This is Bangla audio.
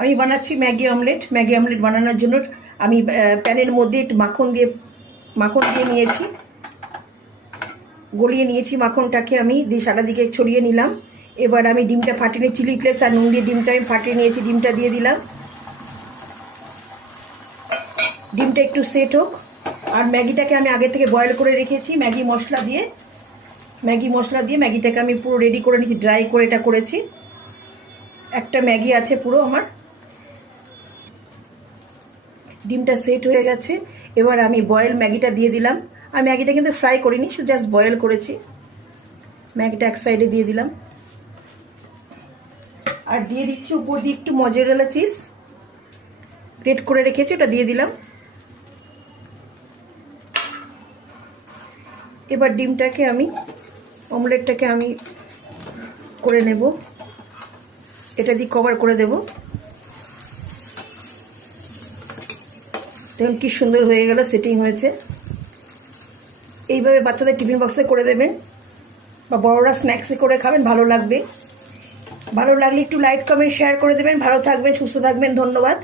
আমি বানাচ্ছি ম্যাগি অমলেট। ম্যাগি অমলেট বানানোর জন্য আমি প্যানের মধ্যে একটু মাখন দিয়ে নিয়েছি, গলিয়ে নিয়েছি মাখনটাকে। আমি দিয়ে সারা দিকে ছড়িয়ে নিলাম। এবার আমি ডিমটা ফাটিয়ে নিয়ে চিলি ফ্লেক্স আর নুন দিয়ে ডিমটা আমি ফাটিয়ে নিয়েছি, ডিমটা দিয়ে দিলাম। ডিমটা একটু সেট হোক। আর ম্যাগিটাকে আমি আগে থেকে বয়েল করে রেখেছি ম্যাগি মশলা দিয়ে ম্যাগিটাকে আমি পুরো রেডি করে নিয়েছি, ড্রাই করে এটা করেছি। একটা ম্যাগি আছে পুরো আমার। ডিমটা সেট হয়ে গেছে। এবার আমি বয়েল ম্যাগিটা দিয়ে দিলাম। আর ম্যাগিটা কিন্তু ফ্রাই করিনি, শুধু জাস্ট বয়েল করেছি। ম্যাগিটা এক সাইডে দিয়ে দিলাম। আর দিয়ে দিচ্ছি উপর দিয়ে একটু মজেরেলা চিজ গ্রেট করে রেখেছি, ওটা দিয়ে দিলাম। এবার ডিমটাকে আমি অমলেটটাকে আমি করে নেব, এটা দিয়ে কভার করে দেব। দেখুন কি সুন্দর হয়ে গেল, সেটিং হয়েছে। এইভাবে বাচ্চাদের টিফিন বক্সে করে দেবেন বা বড়রা স্ন্যাক্সে করে খাবেন, ভালো লাগবে। ভালো লাগলে একটু লাইক কমেন্ট শেয়ার করে দেবেন। ভালো থাকবেন, সুস্থ থাকবেন, ধন্যবাদ।